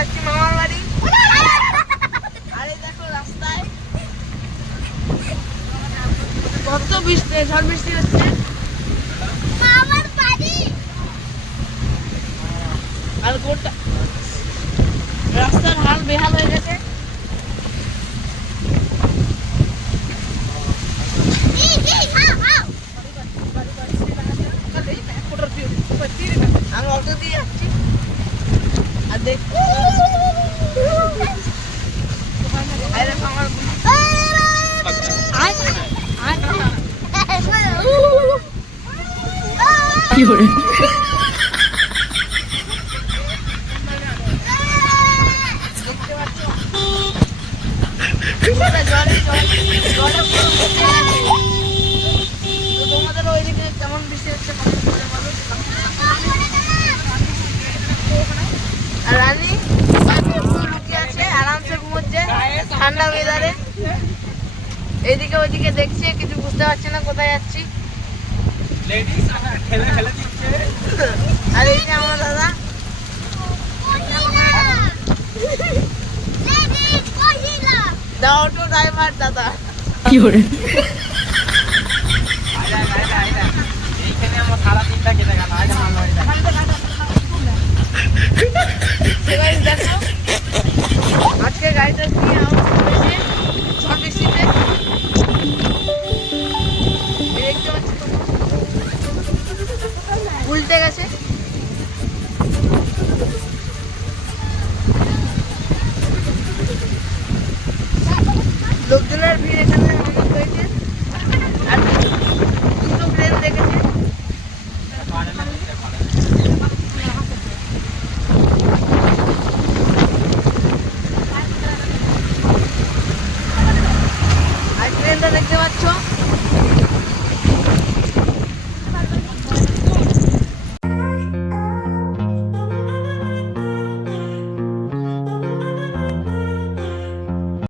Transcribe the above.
আজকে মামার বাড়ি দেখো রাস্তায় বৃষ্টি ঝড় বৃষ্টি হচ্ছে আর গোটা রাস্তার হাল বেহাল হয়ে গেছে। আমি অটো দিয়ে যাচ্ছি আর দেখ। দেখতে পাচ্ছ পুরোটা জলে জলে ঠান্ডা ওয়েদারে এদিকে ওদিকে দেখছি কিছু বুঝতে পারছি না কোথায় যাচ্ছি। লেডিস খেলে খেলে দিচ্ছে। আর এই যে আমার দাদা। দা অটো ড্রাইভার দাদা। আয়রা আর দেখতে পাচ্ছ